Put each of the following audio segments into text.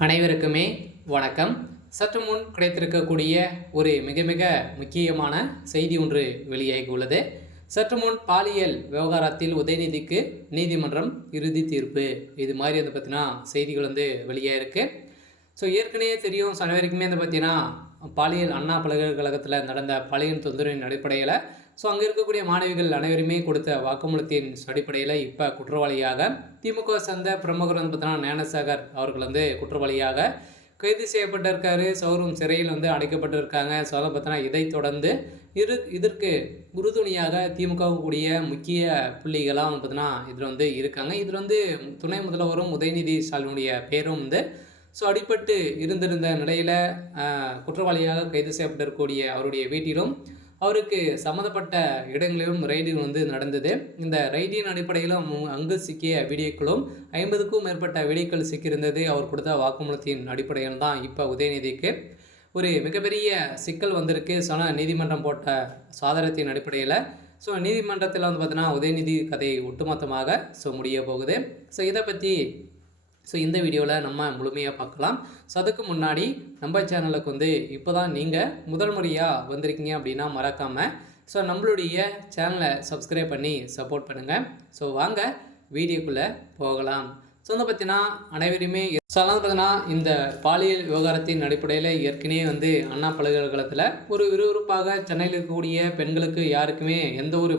அனைவருக்குமே வணக்கம். சற்று முன் கிடைத்திருக்கக்கூடிய ஒரு மிக மிக முக்கியமான செய்தி ஒன்று வெளியாகி உள்ளது. சற்று முன் பாலியல் விவகாரத்தில் உதயநிதிக்கு நீதிமன்றம் இறுதி தீர்ப்பு, இது மாதிரி வந்து பார்த்தீங்கன்னா செய்திகள் வந்து வெளியாயிருக்கு. ஏற்கனவே தெரியும் அனைவருக்குமே வந்து பார்த்தீங்கன்னா பாலியல் அண்ணா பல்கலைக்கழகத்தில் நடந்த பாலியல் தொந்தரவின் அடிப்படையில் அங்கே இருக்கக்கூடிய மாணவிகள் அனைவருமே கொடுத்த வாக்குமூலத்தின் அடிப்படையில் இப்போ குற்றவாளியாக திமுக சேர்ந்த பிரமுகர் வந்து பார்த்தீங்கன்னா ஞானசாகர் அவர்கள் வந்து குற்றவாளியாக கைது செய்யப்பட்டிருக்காரு. அவரும் சிறையில் வந்து அடைக்கப்பட்டிருக்காங்க. அதை பார்த்தீங்கன்னா இதைத் தொடர்ந்து இதற்கு உறுதுணையாக திமுக கூடிய முக்கிய புள்ளிகளாக வந்து பார்த்தீங்கன்னா இதில் வந்து இருக்காங்க. இதில் வந்து துணை முதல்வரும் உதயநிதி ஸ்டாலினுடைய பேரும் வந்து அடிபட்டு இருந்திருந்த நிலையில் குற்றவாளியாக கைது செய்யப்பட்டிருக்கக்கூடிய அவருடைய வீட்டிலும் அவருக்கு சம்மந்தப்பட்ட இடங்களிலும் ரைடுகள் வந்து நடந்தது. இந்த ரைடின் அடிப்படையிலும் அங்கு சிக்கிய வீடியோக்களும் 50க்கும் மேற்பட்ட வீடியோக்கள் சிக்கியிருந்தது. அவர் கொடுத்த வாக்குமூலத்தின் அடிப்படையில் தான் இப்போ உதயநிதிக்கு ஒரு மிகப்பெரிய சிக்கல் வந்திருக்கு. நீதிமன்றம் போட்ட சாதனத்தின் அடிப்படையில் நீதிமன்றத்தில் வந்து பார்த்தீங்கன்னா உதயநிதி கதை ஒட்டுமொத்தமாக முடிய போகுது. இதை பற்றி இந்த வீடியோவில் நம்ம முழுமையாக பார்க்கலாம். அதுக்கு முன்னாடி நம்ம சேனலுக்கு வந்து இப்போ தான் நீங்கள் முதல் முறையாக வந்திருக்கீங்க அப்படின்னா மறக்காமல் நம்மளுடைய சேனலை சப்ஸ்கிரைப் பண்ணி சப்போர்ட் பண்ணுங்கள். வாங்க வீடியோக்குள்ளே போகலாம். வந்து பார்த்தீங்கன்னா அனைவருமே பார்த்தீங்கன்னா இந்த பாலியல் விவகாரத்தின் அடிப்படையில் ஏற்கனவே வந்து அண்ணா பல்கலைக்கழகத்தில் ஒரு விறுவிறுப்பாக சென்னையில் இருக்கக்கூடிய பெண்களுக்கு யாருக்குமே எந்த ஒரு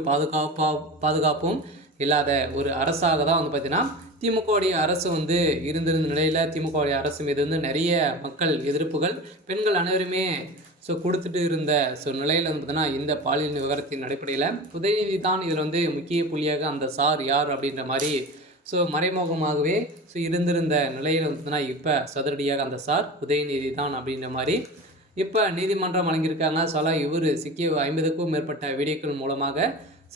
பாதுகாப்பும் இல்லாத ஒரு அரசாக தான் வந்து பார்த்திங்கன்னா திமுகவுடைய அரசு வந்து இருந்திருந்த நிலையில் திமுகவுடைய அரசு மீது வந்து நிறைய மக்கள் எதிர்ப்புகள் பெண்கள் அனைவருமே கொடுத்துட்டு இருந்த நிலையில் வந்து பார்த்தீங்கன்னா இந்த பாலியல் விவகாரத்தின் அடிப்படையில் உதயநிதி தான் இதில் வந்து முக்கிய புள்ளியாக அந்த சார் யார் அப்படின்ற மாதிரி மறைமுகமாகவே இருந்திருந்த நிலையில் வந்து பார்த்தீங்கன்னா இப்போ சதுரடியாக அந்த சார் உதயநிதி தான் அப்படின்ற மாதிரி இப்போ நீதிமன்றம் வழங்கியிருக்காங்க. இவர் சிக்கிய 50க்கும் மேற்பட்ட வீடியோக்கள் மூலமாக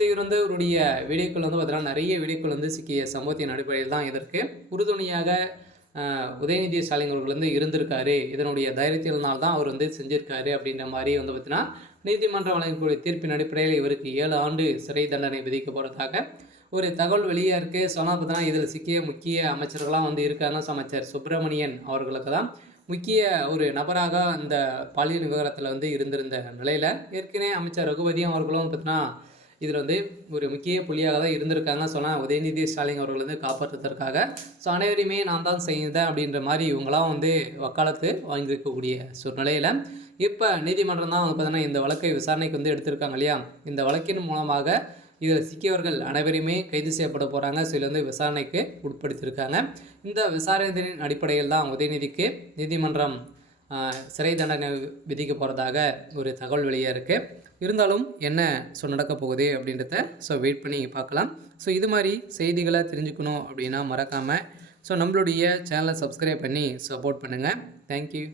இவர் வந்து இவருடைய வீடியோக்கள் வந்து பார்த்தீங்கன்னா நிறைய வீடியோக்கள் வந்து சிக்கிய சம்பவத்தின் அடிப்படையில் தான் இதற்கு உறுதுணையாக உதயநிதி ஸ்டாலின் அவர்கள் வந்து இருந்திருக்காரு. இதனுடைய தைரியத்தினால் தான் அவர் வந்து செஞ்சிருக்காரு அப்படின்ற மாதிரி வந்து பார்த்தீங்கன்னா நீதிமன்றம் வழங்கக்கூடிய தீர்ப்பின் அடிப்படையில் இவருக்கு 7 ஆண்டு சிறை தண்டனை விதிக்க போகிறதாக ஒரு தகவல் வெளியாக இருக்குது. பார்த்தீங்கன்னா இதில் சிக்கிய முக்கிய அமைச்சர்களாக வந்து இருக்காங்க. அமைச்சர் சுப்பிரமணியன் அவர்களுக்கு தான் முக்கிய ஒரு நபராக இந்த பாலியல் விவகாரத்தில் வந்து இருந்திருந்த நிலையில் ஏற்கனவே அமைச்சர் ரகுபதியும் அவர்களும் பார்த்தீங்கன்னா இதில் வந்து ஒரு முக்கிய புள்ளியாக தான் இருந்திருக்காங்க. உதயநிதி ஸ்டாலின் அவர்கள் வந்து காப்பாற்றுவதற்காக அனைவரையுமே நான் தான் செய்தேன் அப்படின்ற மாதிரி இவங்களாம் வந்து வக்காலத்து வாங்கியிருக்கக்கூடிய நிலையில் இப்போ நீதிமன்றம் தான் வந்து பார்த்தீங்கன்னா இந்த வழக்கை விசாரணைக்கு வந்து எடுத்திருக்காங்க இல்லையா. இந்த வழக்கின் மூலமாக இதில் சிக்கியவர்கள் அனைவருமே கைது செய்யப்பட போகிறாங்க. இதில் வந்து விசாரணைக்கு உட்படுத்தியிருக்காங்க. இந்த விசாரணையின் அடிப்படையில் தான் உதயநிதிக்கு நீதிமன்றம் சிறை தண்டனை விதிக்க போகிறதாக ஒரு தகவல் வெளியாக இருக்குது. இருந்தாலும் என்ன நடக்க போகுது அப்படின்றத வெயிட் பண்ணி பார்க்கலாம். இது மாதிரி செய்திகளை தெரிஞ்சுக்கணும் அப்படின்னா மறக்காமல் நம்மளுடைய சேனலை சப்ஸ்கிரைப் பண்ணி சப்போர்ட் பண்ணுங்கள். தேங்க்யூ.